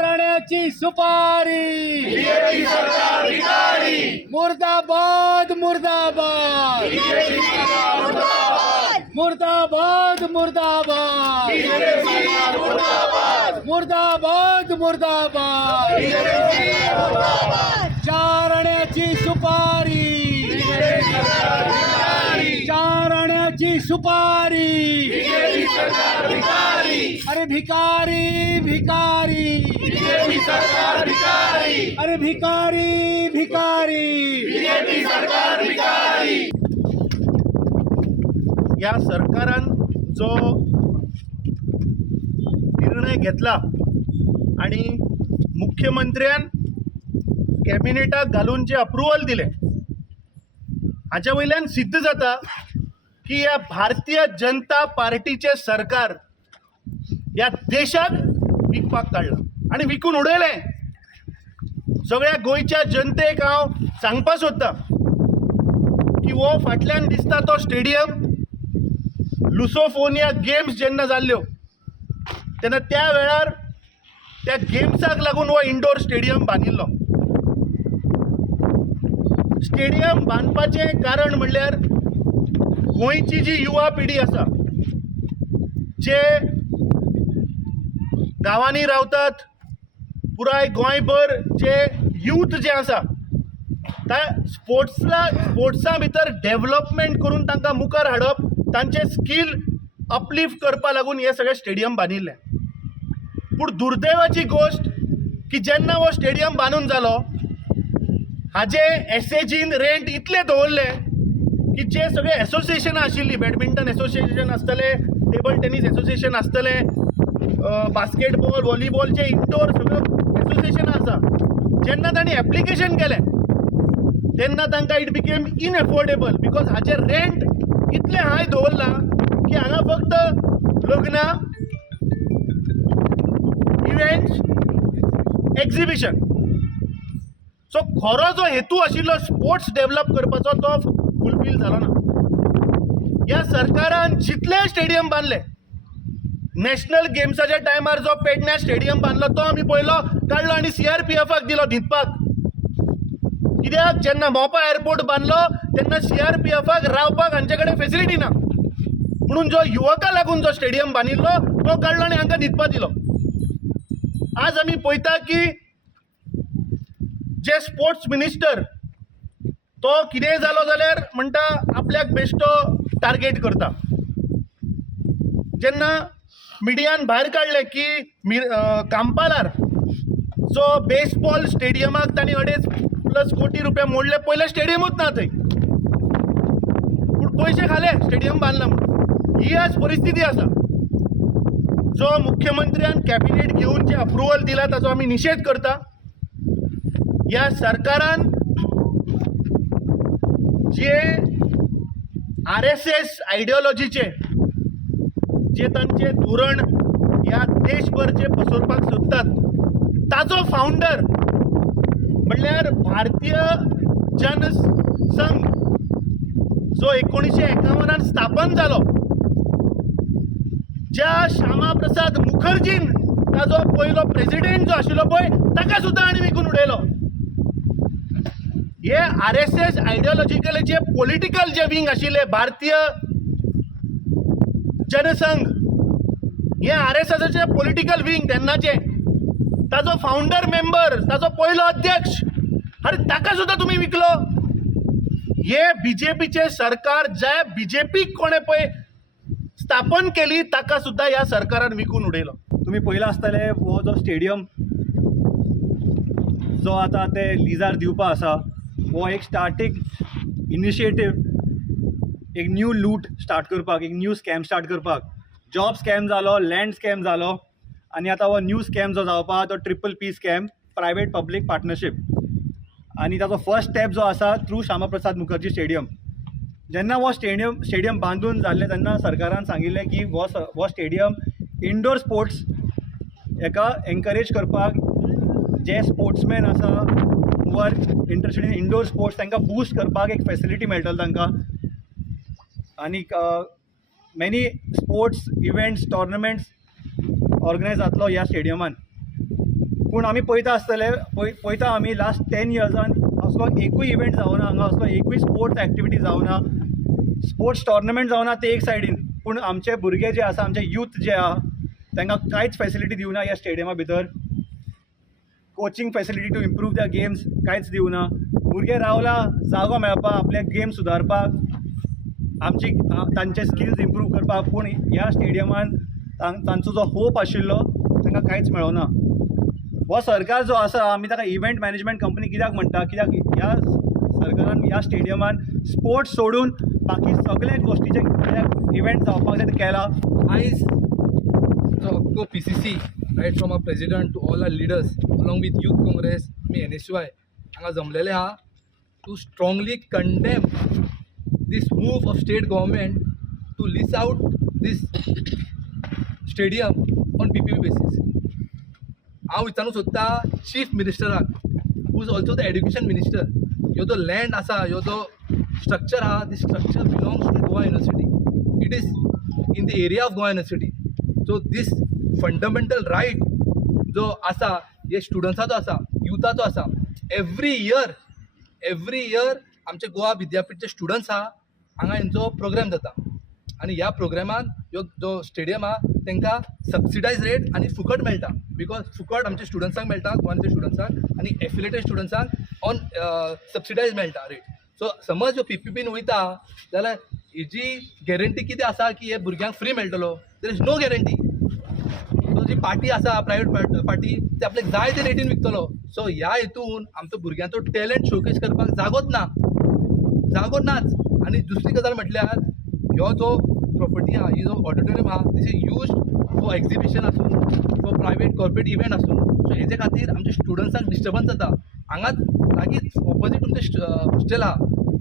राण्याची सुपारी बीजेपी सरकार भिकारी, मुर्दाबाद मुर्दाबाद बीजेपी सरकार मुर्दाबाद, मुर्दाबाद मुर्दाबाद बीजेपी सरकार मुर्दाबाद, मुर्दाबाद मुर्दाबाद बीजेपी सरकार मुर्दाबाद, चार आण्याची सुपारी बीजेपी सरकार भिकारी, चार आण्याची सुपारी बीजेपी सरकार भिकारी, अरे भिकारी भिकारी बीजेपी सरकार भिकारी, अरे भिकारी भिकारी बीजेपी सरकार भिकारी. या सरकारान जो निर्णय घेतला आणि मुख्यमंत्र्यान कॅबिनेटाक घालून जे अप्रुवल दिले हाच्या वयल्यान सिद्ध जाता की या भारतीय जनता पार्टीचे सरकार या देशाक विकपाक काडला आणि विकून उडयलें. सगळ्या गोंयच्या जनतेक हांव सांगपाक सोदतां की हो फाटल्यान दिसता तो स्टेडियम लुसोफोनिया गेम्स जेन्ना जाल्ल्यो तेन्ना त्या वेळार त्या गेम्साक लागून हो इंडोर स्टेडियम बांदिल्लो. स्टेडियम बांदपाचें कारण म्हणल्यार गोंयची जी युवा पिढी आसा जे गांवांनी रावतात, पुराय गोंयभर जे यूथ जे आसा त्या स्पोर्ट्सा भितर डेव्हलपमेंट करून तांकां मुखार हाडप, तांचे स्कील अपलिफ्ट करपा लागून हे सगळे स्टेडियम बांदिल्ले. पूण दुर्दैवाची गोश्ट की जेन्ना हो स्टेडियम बांदून जालो हाजे एसएजीन रेंट इतले दवरले की जे सगळे एसोसिएशनां आशिल्लीं, बॅडमिंटन एसोसिएशन आसतले, टेबल टेनीस एसोसिएशन आसतले, बास्केटबॉल व्हॉलीबॉल जे इंडोर सगळ्यो एसोसिएशनां आसा, जेन्ना तांणी एप्लिकेशन केलें तेन्ना तांकां इट बिकेम इनएफोर्डेबल बिकॉज हाचे रेंट इतले हाय दवरला की हांगा फक्त लग्नां, इव्हेंट्स, एक्झिबिशन. सो खरो जो हेतू आशिल्लो स्पोर्ट्स डेव्हलप करपाचो तो फुलफील जालो ना. ह्या सरकारान जितले स्टेडियम बांदले, नॅशनल गेम्साच्या टायमार जो पेडण्या स्टेडियम बांदलो तो आमी पयलो काडलो आनी CRPFाक दिलो न्हिदपाक. कित्याक जेन्ना मोपा एअरपोर्ट बांदलो तेन्ना CRPFाक रावपाक हांचे कडेन फेसिलिटी ना, म्हणून जो युवकां लागून जो स्टेडियम बांदिल्लो तो काडलो आनी हांकां न्हिदपाक दिलो. आज आमी पळयता की जे स्पोर्ट्स मिनिस्टर तो कितेंय जालो जाल्यार म्हणटा आपल्याक बेश्टो टार्गेट करता. जेन्ना मिडियान भायर काडलें की कांपालार जो बेसबॉल स्टेडियमाक तांणी 2.5+ कोटी रुपया मोडले, पयले स्टेडियमूच ना थंय, पूण पयशे खाले स्टेडियम बांदला म्हणून. ही आज परिस्थिती आसा. जो मुख्यमंत्र्यान कॅबिनेट घेवन जे अप्रुवल दिला ताचो आमी निशेध करता. ह्या सरकारान जे RSS आयडियोलॉजीचे जे तांचे धोरण ह्या देशभर जे पसरपाक सोदतात ताचो फावंडर म्हणल्यार भारतीय जनसंघ जो 1951 स्थापन जालो, ज्या श्यामा प्रसाद मुखर्जीन ताजो पयलो प्रेसिडेंट जो आशिल्लो पळय ताका सुद्दां आनी विकून उडयलो. हे RSS आयडियोलॉजिकल जे पॉलिटिकल जे विंग आशिल्ले भारतीय जनसंघ, हे RSSचे पॉलिटिकल विंग तेन्नाचे ताजो फावंडर मेंबर, ताजो पयलो अध्यक्ष, अरे ताका सुद्दां तुमी विकलो. हे बीजेपीचे सरकार, जे बीजेपीक कोणे पळय स्थापन केली ताका सुद्दां ह्या सरकारान विकून उडयलो. तुम्ही पळयला आसतले हो जो स्टेडियम जो आता ते लिजार दिवपा आसा हो एक स्टार्टींग इनिशिएटीव, एक न्यू लूट स्टार्ट करपाक, एक न्यू स्कॅम स्टार्ट करपाक. जॉब स्कॅम जालो, लँड स्कॅम जालो आनी आतां हो न्यू स्कॅम जो जावपा तो PPP scam, private public partnership. आनी ताचो फर्स्ट स्टेप जो आसा थ्रू श्यामा प्रसाद मुखर्जी स्टेडियम. जेन्ना हो स्टेडियम बांदून जाल्लें तेन्ना सरकारान सांगिल्लें की हो स्टेडियम इंडोर स्पोर्ट्स हेका एनकरेज करपाक, जे स्पोर्ट्समॅन आसा who are interested in indoor sports तांकां बूस्ट करपाक एक फॅसिलिटी मेळटली तांकां. आनीक many sports events, tournaments organise जातलो ह्या स्टेडियमान. पूण आमी पळयता आसतले पळयता आमी लास्ट 10 इयर्सान असलो एकूय इव्हेंट जावना हांगा, असलो एकूय स्पोर्ट्स एक्टिविटी जावना, स्पोर्ट्स टोर्नामेंट जावना ते एक सायडीन, पूण आमचे भुरगे जे आसा, आमचे यूथ जे आहा तांकां कांयच फॅसिलिटी दिवना ह्या स्टेडियमा भितर. Coaching facility to improve the games कांयच दिवना. भुरगे रावला जागो मेळपाक, आपले गेम सुदारपाक, तांचे स्किल्स इम्प्रूव करपाक, पूण ह्या स्टेडियमान तांचो जो होप आशिल्लो तांकां कांयच मेळना. हो सरकार जो आसा, आमी ताका इव्हेंट मॅनेजमेंट कंपनी कित्याक म्हणटा, कित्याक ह्या सरकारान ह्या स्टेडियमान स्पोर्ट्स सोडून बाकी सगळे गोश्टीचे इव्हेंट जावपाक जाय ते केला. आयज जो अख्खो PCC right from our president to all our leaders along with youth Congress आमी NSY हांगा जमलेले आहा to strongly condemn this move of state government to lease out this stadium on PPP basis. हांव विचारूंक सोदता चीफ मिनिस्टराक, who is also the education minister, ह्यो जो लँड आसा, ह्यो जो स्ट्रक्चर आहा, this structure belongs to Goa university. It is in the area of Goa university. So these fundamental right जो आसा हे स्टुडंट्साचो आसा, युथाचो आसा. एवरी इयर आमचे गोवा विद्यापीठचे स्टुडंट्स आहा हांगा हेंचो प्रोग्राम जाता, आनी ह्या प्रोग्रामान ह्यो जो स्टेडियम आहा तांकां सबसिडायज रेट आनी फुकट मेळटा. बिकॉज फुकट आमच्या स्टुडंट्सांक मेळटा, गोवांच्या स्टुडंट्सांक, आनी एफिलेटेड स्टुडंट्सांक ऑन सबसिडायज मेळटा रेट. सो समज ह्यो PPPन वयता जाल्यार हेजी गॅरंटी कितें आसा की हे भुरग्यांक फ्री मेळटलो? There is no guarantee. So जी पार्टी आसा, प्रायवेट पार्टी, ते आपल्याक जाय ते रेटीन विकतलो. सो ह्या हेतून आमचो भुरग्यांचो टॅलंट शोकेस करपाक जागोच नाच. आनी दुसरी गजाल म्हटल्यार ह्यो जो प्रॉपर्टी आहा, ही जो ऑडिटोरियम आहा, दिस इज यूज फॉर एक्झिबिशन आसूं, फॉर प्रायवेट कॉर्पोरेट इव्हेंट आसूं. सो हेजे खातीर आमच्या स्टुडंट्सांक डिस्टर्बन्स जाता. हांगाच लागींच ऑपोजीट तुमचें हॉस्टेल आहा,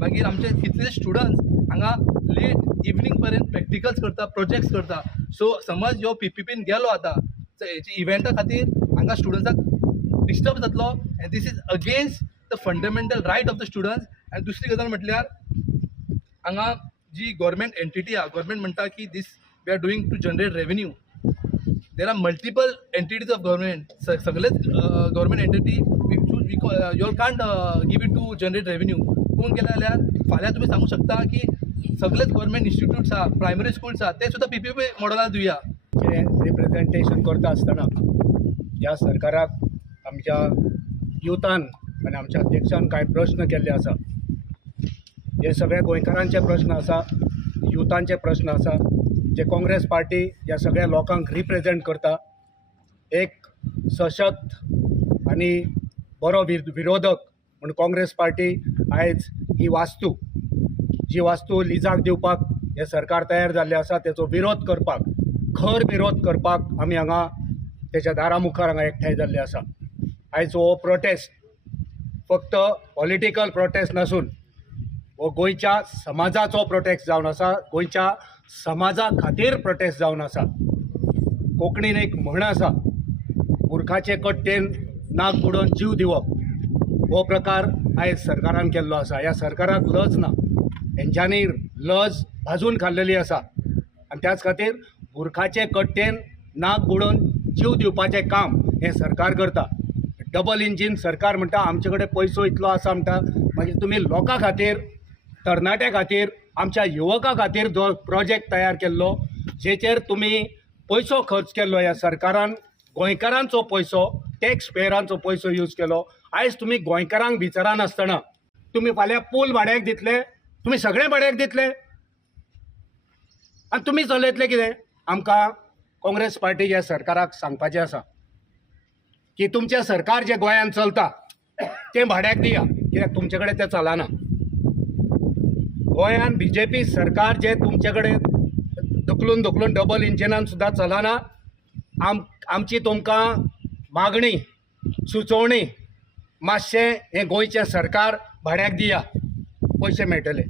मागीर आमचे कितलेशे स्टुडंट्स हांगा लेट इवनिंग पर्यंत प्रॅक्टिकल्स करता, प्रोजेक्ट्स करता. सो समज ह्यो PPPन गेलो आतां हेच्या इव्हेंटा खातीर हांगा स्टुडंट्सांक डिस्टर्ब जातलो, and this is against the fundamental right of the students. आनी दुसरी गजाल म्हटल्यार हांगा जी गव्हर्मेंट एंटिटी आहा, गव्हर्मेंट म्हणटा की this we are doing to generate revenue. There are multiple entities of government, सगळेच government entity you can't give it to generate revenue. पूण गेले जाल्यार फाल्यां तुमी सांगूंक शकता की सगळेच गव्हर्मेंट इन्स्टिट्यूट्स आहा, प्रायमरी स्कूल्स आहा, ते सुद्दां PPP मॉडलान दिवया. रिप्रेझेंटेशन करता आसतना ह्या सरकाराक आमच्या युथान आनी आमच्या अध्यक्षान कांय प्रश्न केल्ले आसा. हे सगळे गोंयकारांचे प्रश्न आसा, युथांचे प्रश्न आसा, जे काँग्रेस पार्टी ह्या सगळ्या लोकांक रिप्रेझेंट करता. एक सशक्त आनी बरो विरोधक म्हूण काँग्रेस पार्टी आयज ही वास्तू, जी वास्तू लिजाक दिवपाक हे सरकार तयार जाल्ले आसा, तेचो विरोध करपाक, खर विरोध करपाक आमी हांगा तेच्या दारा मुखार हांगा एकठांय जाल्ले आसा. आयज हो प्रोटेस्ट फक्त पॉलिटिकल प्रोटेस्ट नसून हो गोंयच्या समाजाचो प्रोटेस्ट जावन आसा, गोंयच्या समाजा खातीर प्रोटेस्ट जावन आसा. कोंकणीन एक म्हण आसा, मुर्खाचे कट्टेन नाक बुडोवन जीव दिवप. हो प्रकार आयज सरकारान केल्लो आसा. ह्या सरकाराक लज ना, हेंच्यांनी लज भाजून खाल्लेली आसा, आनी त्याच खातीर मुर्खाचे कट्टेन नाक बुडोवन जीव दिवपाचें काम हें सरकार करता. डबल इंजीन सरकार म्हणटा आमचे कडेन पयसो इतलो आसा म्हणटा, मागीर तुमी लोकां खातीर, तरणाट्या खातीर, आमच्या युवकां खातीर जो प्रोजेक्ट तयार केल्लो, जेचेर तुमी पयसो खर्च केल्लो, ह्या सरकारान गोंयकारांचो पयसो, टॅक्स पेयरांचो पयसो यूज केलो. आयज तुमी गोंयकारांक विचारनासतना तुमी फाल्यां पूल भाड्याक दितले, तुमी सगळें भाड्याक दितले, आनी तुमी चलयतले कितें? आमकां काँग्रेस पार्टी ह्या सरकाराक सांगपाचें आसा की तुमचें सरकार जें गोंयांत चलता तें भाड्याक दिया, कित्याक तुमचे कडेन तें चलना. गोंयांत BJP सरकार जें तुमचे कडेन धुकलून डबल इंजिनान सुद्दां चलना. आमची तुमकां मागणी, सुचोवणी, मातशें हें गोंयचें सरकार भाड्याक दिया, पयशे मेळटले.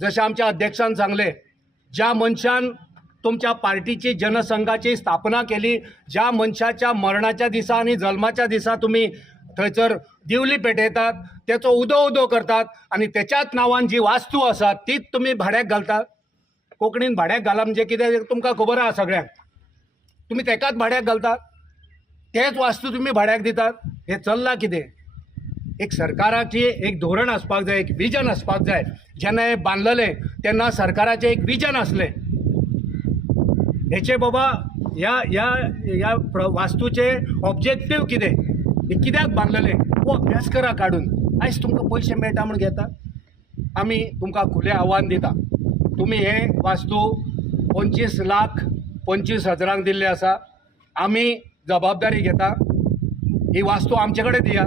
जशें आमच्या अध्यक्षान सांगलें, ज्या मनशान तुमच्या पार्टीची जनसंघाची स्थापना केली, ज्या मनशाच्या मरणाच्या दिसा आनी जल्माच्या दिसा तुमी थंयसर दिवली पेटयतात, तेचो उदो करतात, आनी तेच्याच नांवान जी वास्तू आसा तीच तुमी भाड्याक घालतात. कोंकणीन भाड्याक घाला म्हणजे कितें तुमकां खबर आहा सगळ्यांक. तुमी तेकाच भाड्याक घालतात. तेच वास्तू तुम्ही भाड्याक दितात. हे चल्लां कितें? एक सरकाराची एक धोरण आसपाक जाय, एक विजन आसपाक जाय. जेन्ना हें बांदलेलें तेन्ना सरकाराचें एक विजन आसलें. हेचे बाबा ह्या वास्तूचे ऑब्जेक्टीव कितें, हे कित्याक बांदलेलें हो अभ्यास करा काडून. आयज तुमकां पयशे मेळटा म्हूण घेता. आमी तुमकां खुलें आव्हान दिता, तुमी हे वास्तू 25,25,000 दिल्ले आसा. आमी जबाबदारी घेता, ही वास्तू आमचे कडेन दिया.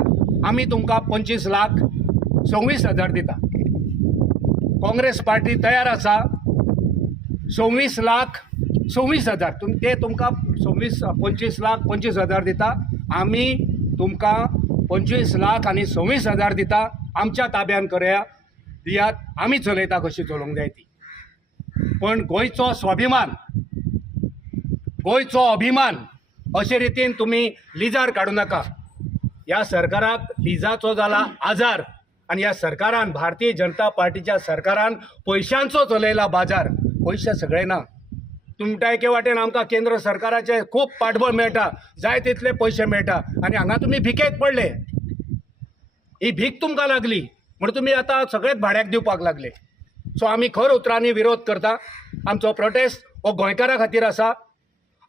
आमी तुमकां 25,26,000 दिता. काँग्रेस पार्टी तयार आसा 26,26,000 ते तुमकां 25,25,000 दिता. आमी तुमकां 25,00,000 आनी 26,000 दिता. आमच्या ताब्यान कराया, दियात. आमी चलयता कशी चलोवंक जाय ती. पण गोंयचो स्वाभिमान, गोंयचो अभिमान अशे रितीन तुमी लिजार काडूं नाका. ह्या सरकाराक लिजाचो जाला आजार आनी ह्या सरकारान, भारतीय जनता पार्टीच्या सरकारान पयशांचो चलयला बाजार. पयशे सगळे ना. तुमच्या एके वाटेन आमकां केंद्र सरकाराचे खूब पाठबळ मेळटा, जाय तितले पयशे मेळटा आनी हांगा तुमी भिकेक पडले. ही भीक तुमकां लागली म्हण तुमी आतां सगळेच भाड्याक दिवपाक लागले. सो आमी खर उतरांनी विरोध करता. आमचो प्रोटेस्ट हो गोंयकारां खातीर आसा,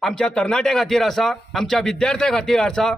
आमच्या तरणाट्यां खातीर आसा, आमच्या विद्यार्थ्यां खातीर आसा.